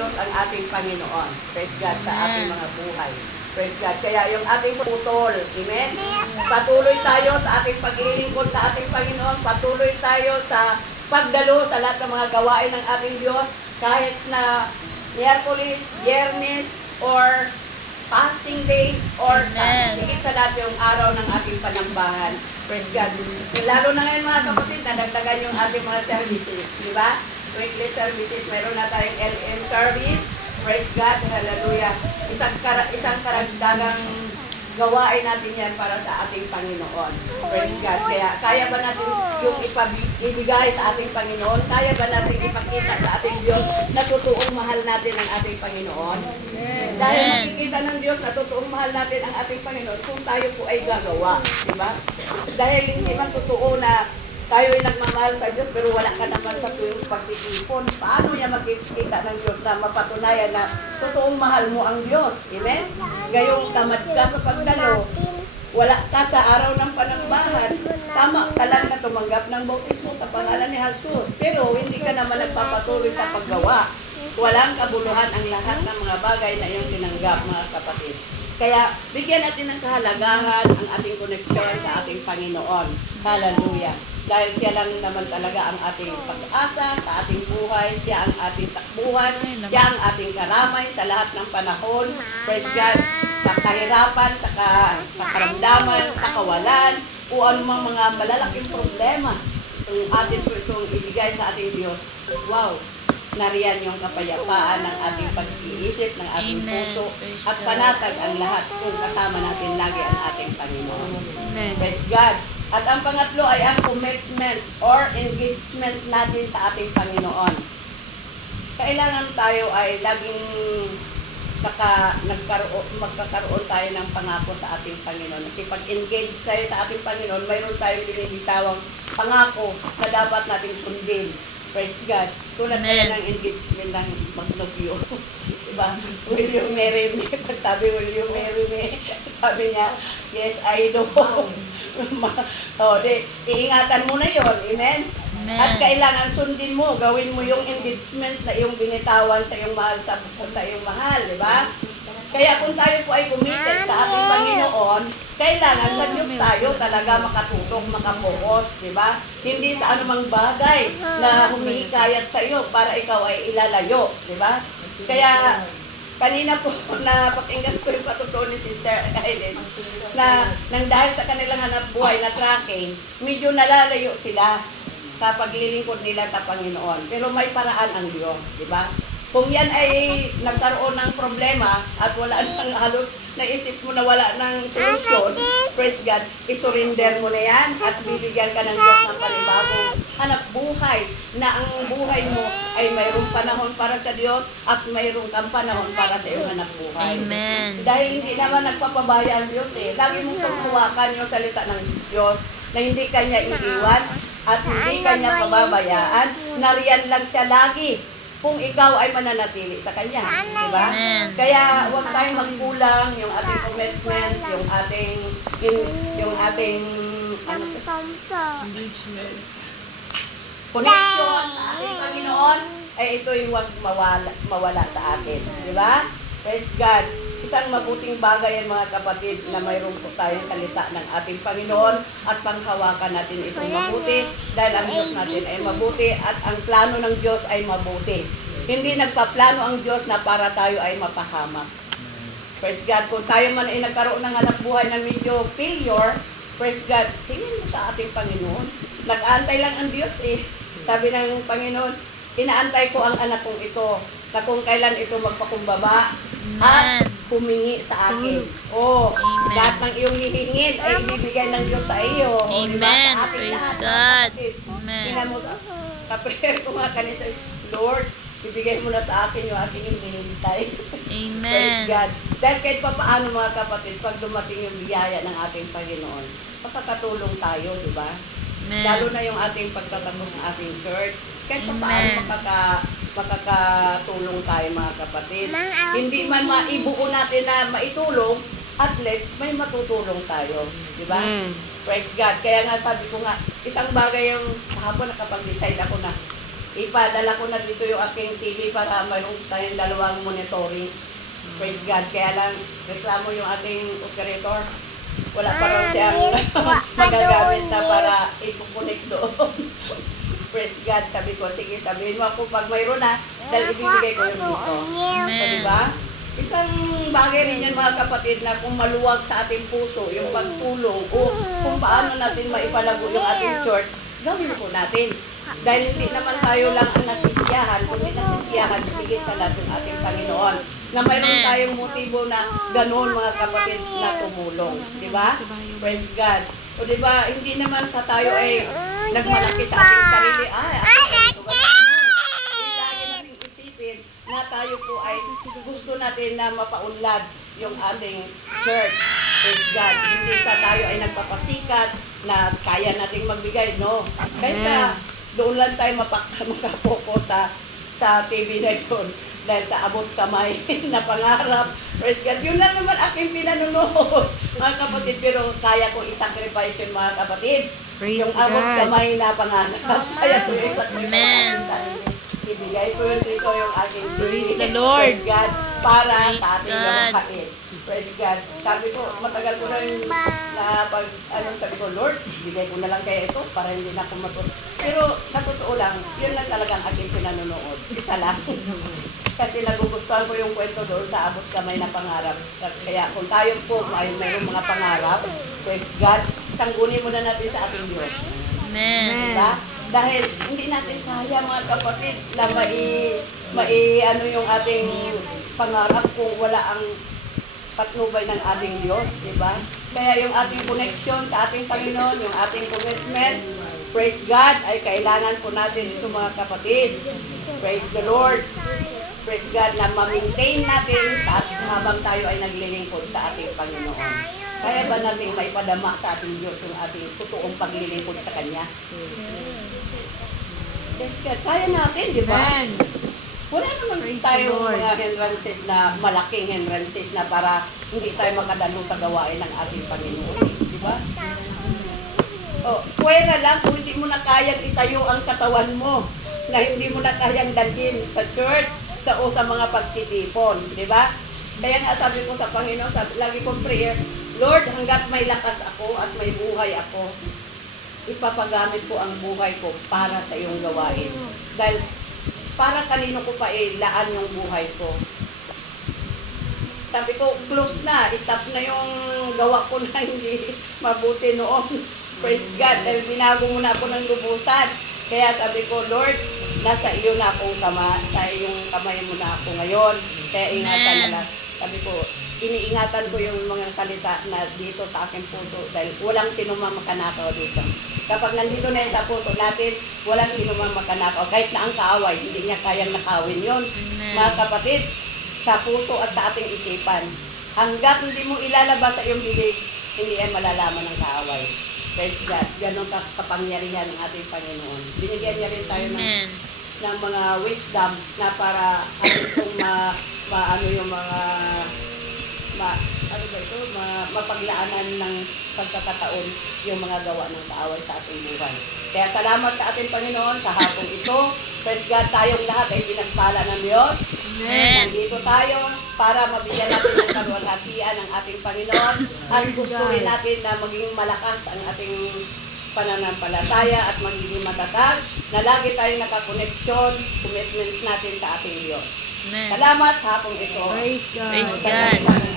kumilos ang ating Panginoon. Praise God sa ating mga buhay. Praise God. Kaya yung ating putol. Amen? Patuloy tayo sa ating paglilingkod sa ating Panginoon. Patuloy tayo sa pagdalo sa lahat ng mga gawain ng ating Diyos. Kahit na Miyerkules, Biyernes, or fasting day, or higit sa lahat yung araw ng ating panambahan. Praise God. Lalo na ngayon mga kapatid, nadagdagan yung ating mga services. Di ba? Weekly services. Meron na tayong LM service. Praise God. Hallelujah. Isang karagdagang gawain natin yan para sa ating Panginoon. Praise God. Kaya kaya ba natin yung ibigay sa ating Panginoon? Kaya ba natin ipakita sa ating Diyos na totoong mahal natin ang ating Panginoon? Dahil makikita ng Diyos na totoong mahal natin ang ating Panginoon kung tayo po ay gagawa. Diba? Dahil hindi man totoo na tayo ay nagmamahal sa Diyos pero wala ka naman sa tuwing pagtitipon. Paano niya makikita ng Diyos na mapatunayan na totoong mahal mo ang Diyos? Amen? Gayong tamad ka sa pagdalo, wala ka sa araw ng panambahan, tama ka lang na tumanggap ng bautismo sa pangalan ni Jesus. Pero hindi ka naman nagpapatuloy sa paggawa. Walang kabuluhan ang lahat ng mga bagay na iyong tinanggap, mga kapatid. Kaya bigyan natin ng kahalagahan ang ating koneksyon sa ating Panginoon. Hallelujah. Dahil siya lang naman talaga ang ating pag-asa sa ating buhay. Siya ang ating takbuhan. Siya ang ating karamay sa lahat ng panahon. Praise God. Sa kahirapan, sa karamdaman, sa kawalan, o anumang mga malalaking problema. Kung atin po itong ibigay sa ating Diyos, wow! Nariyan yung kapayapaan ng ating pag-iisip, ng ating puso, at panatag ang lahat kung kasama natin lagi ang ating Panginoon. Praise God. At ang pangatlo ay ang commitment or engagement natin sa ating Panginoon. Kailangan tayo ay laging magkakaroon tayo ng pangako sa ating Panginoon. Nakipag-engage tayo sa ating Panginoon, mayroon tayong binibitawang pangako na dapat nating sundin. Praise God. Tulad na ng engagement ng magnobyo. Diba? Will you marry me? Pag sabi, will you marry me? Sabi niya, yes, I do. Iingatan mo na yon. Amen? At kailangan sundin mo, gawin mo yung engagement na iyong binitawan sa iyong mahal, sa iyong mahal. Diba? Kaya kung tayo po ay committed sa ating Panginoon, kailangan sa Diyos tayo talaga makatutok, makapokus, di ba? Hindi sa anumang bagay na humihikayat sa iyo para ikaw ay ilalayo, di ba? Kaya kanina po na pakinggan ko yung patutuo ni Sister Aileen na nang dahil sa kanilang hanap buhay na tracking, medyo nalalayo sila sa paglilingkod nila sa Panginoon. Pero may paraan ang Diyos, di ba? Kung yan ay nagkaroon ng problema at wala nang halos naisip mo na wala ng solusyon, praise God, isurrender mo na yan at bibigyan ka ng Diyos ng panibagong hanap buhay na ang buhay mo ay mayroong panahon para sa Diyos at mayroong kang panahon para sa iyong hanap buhay. Amen. Dahil hindi naman nagpapabaya ang Diyos eh. Lagi mong paghawakan yung salita ng Diyos na hindi kanya iiwan at hindi kanya pababayaan. Nariyan lang siya lagi kung ikaw ay mananatili sa Kanya. Diba? Kaya huwag tayong magkulang yung ating commitment, yung ating connection sa ating Panginoon, ay ito yung huwag mawala sa atin. Diba? Praise God. Isang mabuting bagay yan mga kapatid na mayroon po tayong salita ng ating Panginoon at panghawakan natin itong mabuti dahil ang Diyos natin ay mabuti at ang plano ng Diyos ay mabuti. Hindi nagpaplano ang Diyos na para tayo ay mapahamak. Praise God. Kung tayo man ay nagkaroon ng hanap buhay na medyo failure, praise God, tingin mo sa ating Panginoon. Nag-aantay lang ang Diyos eh. Sabi ng Panginoon, inaantay ko ang anak kong ito na kung kailan ito magpakumbaba at humingi sa akin. Lahat ng iyong hihingin ay ibibigay ng Diyos sa iyo. Amen. Sa ating Praise lahat, God. Amen. Tingnan mo sa prayer ko nga kanito, Lord, ibigay mo na sa akin yung aking hinihintay. Amen. Praise God. Dahil kahit pa paano mga kapatid, pag dumating yung biyaya ng ating Panginoon, makakatulong tayo, di ba? Lalo na yung ating pagtatanong ng ating church, kahit pa paano makakatulong tayo mga kapatid. Hindi man maibuo natin na maitulong, at least may matutulong tayo. Di ba? Praise God. Kaya nga sabi ko nga, isang bagay yung kahapon nakapag-decide ako na ipadala ko na dito yung aking TV para mayroon tayong dalawang monitoring. Praise God. Kaya lang, reklamo yung ating operator. Wala pa raw siyang magagamit na para ipupunik doon. Praise God. Sabi ko, sige, sabihin mo ako pag mayroon na, dahil ibibigay ko yung dito. So, diba? Isang bagay rin yan mga kapatid na kung maluwag sa ating puso, yung pagtulong o kung paano natin maipalago yung ating church, gawin po natin. Dahil hindi naman tayo lang ang nasisiyahan, kundi nasisiyahan, higit sa lahat yung ating Panginoon. Na mayroon tayong motibo na gano'n mga kapatid na tumulong. Di ba? Praise God. O di ba, hindi naman sa tayo ay nagmalaki sa ating sarili. Hindi tayo nating isipin na tayo po ay gusto natin na mapaunlad yung ating church. Praise God. Hindi sa tayo ay nagpapasikat na kaya nating magbigay. No. Kaysa doon lang tayo makapokus sa TV na yun. Dahil sa abot kamay na pangarap. Praise God. Yun lang naman aking pinanunood, mga kapatid. Pero kaya ko i-sacrifice yun, mga kapatid. Praise Yung abot God. kamay na pangarap. Kaya ko i-sacrifice. Ibigay ko yun dito yung aking Praise the Lord. Praise God. Para Praise sa ating God. gawain. Praise God. Sabi ko, matagal ko na rin na pag, sabi ko, Lord, bigay ko na lang kaya ito para hindi na ako matulog. Pero sa totoo lang, yun lang talagang aking pinanonood. Isa lang. Kasi nagugustuhan ko yung kwento doon sa abot kamay na pangarap. Kaya kung tayo po ay mayroong mga pangarap, praise God, sanggunin muna natin sa ating Diyos. Amen. Diba? Dahil hindi natin kaya mga kapatid na ano yung ating pangarap kung wala ang patnubay ng ating Diyos, di ba? Kaya yung ating connection sa ating Panginoon, yung ating commitment, praise God, ay kailangan po natin ito mga kapatid. Praise the Lord. Praise God na ma-maintain natin habang tayo ay naglilingkod sa ating Panginoon. Kaya ba natin maipadama sa ating Diyos yung ating totoong paglilingkod sa Kanya? Praise God. Kaya natin, di ba? Wala naman Praise tayong the Lord. mga hindrances na malaking hindrances na para hindi tayo makadalo sa gawain ng ating Panginoon. Di ba? Oh, pwera lang kung hindi mo na kayang itayo ang katawan mo, na hindi mo na kayang dalhin sa church, sa mga pagtitipon. Di ba? Kaya nga sabi ko sa Panginoon, lagi kong prayer, Lord, hanggat may lakas ako at may buhay ako, ipapagamit ko ang buhay ko para sa iyong gawain. Dahil para kanino ko pa ilaan yung buhay ko. Sabi ko, close na. Stop na yung gawa ko na hindi mabuti noon. Praise God. Dahil binago mo na ako ng lubusan. Kaya sabi ko, Lord, nasa iyo na akong sa iyong kamay mo na ako ngayon. Kaya ingatan na lang. Sabi ko, iniingatan ko yung mga salita na dito sa aking puso dahil walang sino man makanakaw dito. Kapag nandito na yun sa puso natin, walang sino man makanakaw. Kahit na ang kaaway, hindi niya kayang nakawin yun. Mga kapatid, sa puso at sa ating isipan, hanggat hindi mo ilalabas sa iyong bibig, hindi ay malalaman ng kaaway. Praise God. Ganon kapangyarihan ng ating Panginoon. Binigyan niya rin tayo ng mga wisdom na para atin kung ano yung mga mapaglaanan ng pagkakataon yung mga gawa ng kaaway sa ating buhay. Kaya salamat sa ating Panginoon sa hapong ito. Praise God, tayong lahat ay pinagpala ng Diyos. Amen. Nandito tayo para mabigyan natin ng kaluwalhatian ng ating Panginoon at gusto rin natin na maging malakas ang ating pananampalataya at magiging matatag na lagi tayong nakakoneksyon, commitments natin sa ating Diyos. Amen. Salamat sa hapong ito. Praise God.